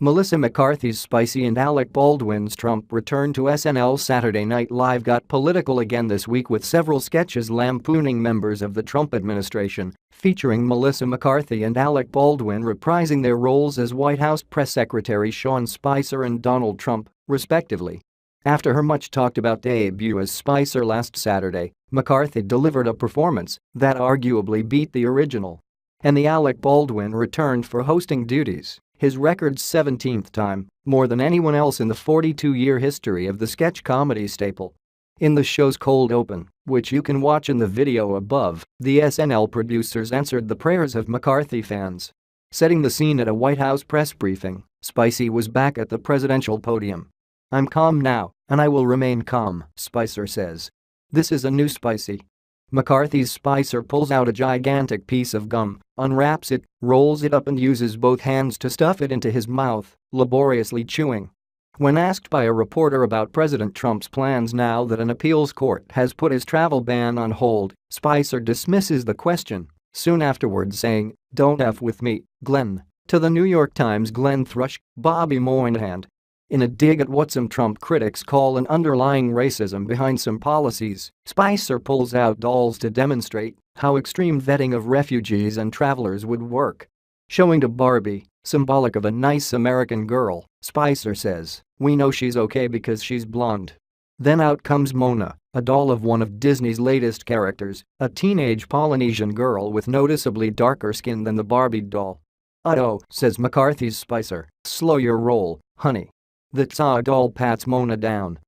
Melissa McCarthy's spicy and Alec Baldwin's Trump return to SNL Saturday Night Live got political again this week with several sketches lampooning members of the Trump administration, featuring Melissa McCarthy and Alec Baldwin reprising their roles as White House Press Secretary Sean Spicer and Donald Trump, respectively. After her much-talked-about debut as Spicer last Saturday, McCarthy delivered a performance that arguably beat the original. And the Alec Baldwin returned for hosting duties, his record 17th time, more than anyone else in the 42-year history of the sketch comedy staple. In the show's cold open, which you can watch in the video above, the SNL producers answered the prayers of McCarthy fans. Setting the scene at a White House press briefing, Spicy was back at the presidential podium. "I'm calm now, and I will remain calm," Spicer says. "This is a new Spicy." McCarthy's Spicer pulls out a gigantic piece of gum, unwraps it, rolls it up and uses both hands to stuff it into his mouth, laboriously chewing. When asked by a reporter about President Trump's plans now that an appeals court has put his travel ban on hold, Spicer dismisses the question, soon afterwards saying, "Don't F with me, Glenn," to the New York Times Glenn Thrush, Bobby Moynihan. In a dig at what some Trump critics call an underlying racism behind some policies, Spicer pulls out dolls to demonstrate how extreme vetting of refugees and travelers would work. Showing to Barbie, symbolic of a nice American girl, Spicer says, "We know she's okay because she's blonde." Then out comes Mona, a doll of one of Disney's latest characters, a teenage Polynesian girl with noticeably darker skin than the Barbie doll. "Oh," says McCarthy's Spicer, "slow your roll, honey." The doll pats Mona down.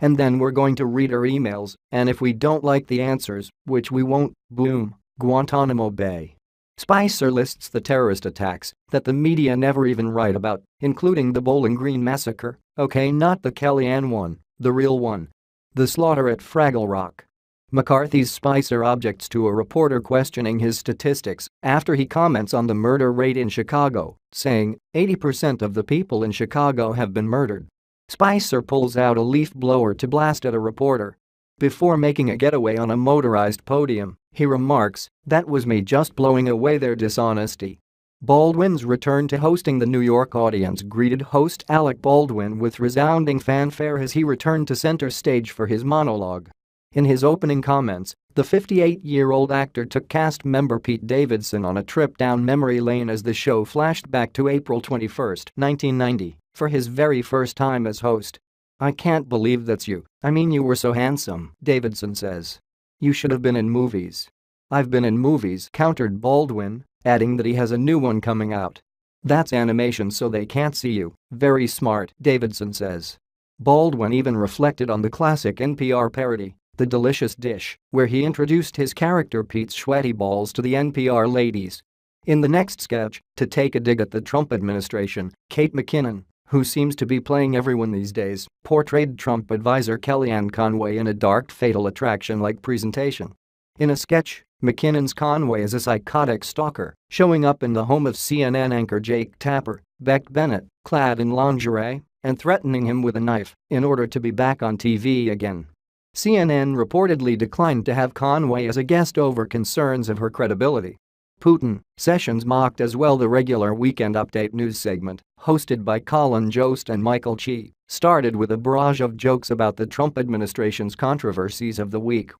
"And then we're going to read her emails, and if we don't like the answers, which we won't, boom, Guantanamo Bay." Spicer lists the terrorist attacks that the media never even write about, including the Bowling Green massacre, okay, not the Kellyanne one, the real one. The slaughter at Fraggle Rock. McCarthy's Spicer objects to a reporter questioning his statistics after he comments on the murder rate in Chicago, saying, 80% of the people in Chicago have been murdered. Spicer pulls out a leaf blower to blast at a reporter. Before making a getaway on a motorized podium, he remarks, "That was me just blowing away their dishonesty." Baldwin's return to hosting the New York audience greeted host Alec Baldwin with resounding fanfare as he returned to center stage for his monologue. In his opening comments, the 58-year-old actor took cast member Pete Davidson on a trip down memory lane as the show flashed back to April 21, 1990, for his very first time as host. "I can't believe that's you, I mean you were so handsome," Davidson says. "You should have been in movies." "I've been in movies," countered Baldwin, adding that he has a new one coming out. "That's animation so they can't see you, very smart," Davidson says. Baldwin even reflected on the classic NPR parody, The Delicious Dish, where he introduced his character Pete's sweaty balls to the NPR ladies. In the next sketch, to take a dig at the Trump administration, Kate McKinnon, who seems to be playing everyone these days, portrayed Trump advisor Kellyanne Conway in a dark Fatal Attraction-like presentation. In a sketch, McKinnon's Conway is a psychotic stalker, showing up in the home of CNN anchor Jake Tapper, Beck Bennett, clad in lingerie, and threatening him with a knife in order to be back on TV again. CNN reportedly declined to have Conway as a guest over concerns of her credibility. Putin sessions mocked as well. The regular Weekend Update news segment, hosted by Colin Jost and Michael Che, started with a barrage of jokes about the Trump administration's controversies of the week.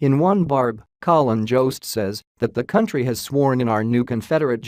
In one barb, Colin Jost says that the country has sworn in our new Confederate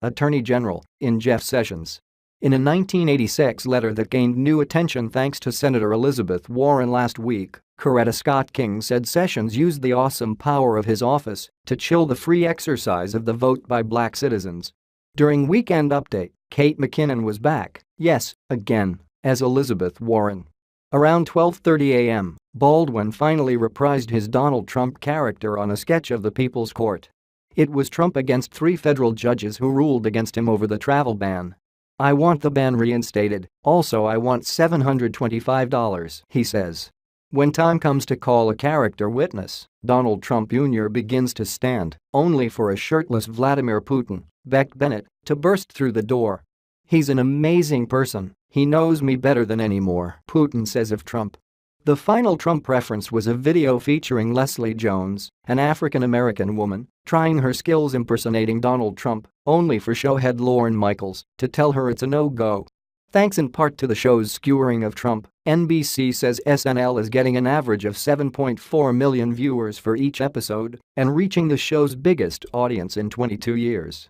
Attorney General, in Jeff Sessions. In a 1986 letter that gained new attention thanks to Senator Elizabeth Warren last week, Coretta Scott King said Sessions used the awesome power of his office to chill the free exercise of the vote by black citizens. During Weekend Update, Kate McKinnon was back, yes, again, as Elizabeth Warren. Around 12:30 a.m., Baldwin finally reprised his Donald Trump character on a sketch of the People's Court. It was Trump against 3 federal judges who ruled against him over the travel ban. "I want the ban reinstated, also I want $725, he says. When time comes to call a character witness, Donald Trump Jr. begins to stand, only for a shirtless Vladimir Putin, Beck Bennett, to burst through the door. "He's an amazing person, he knows me better than any more," Putin says of Trump. The final Trump reference was a video featuring Leslie Jones, an African-American woman, trying her skills impersonating Donald Trump, only for showhead Lorne Michaels to tell her it's a no-go. Thanks in part to the show's skewering of Trump, NBC says SNL is getting an average of 7.4 million viewers for each episode and reaching the show's biggest audience in 22 years.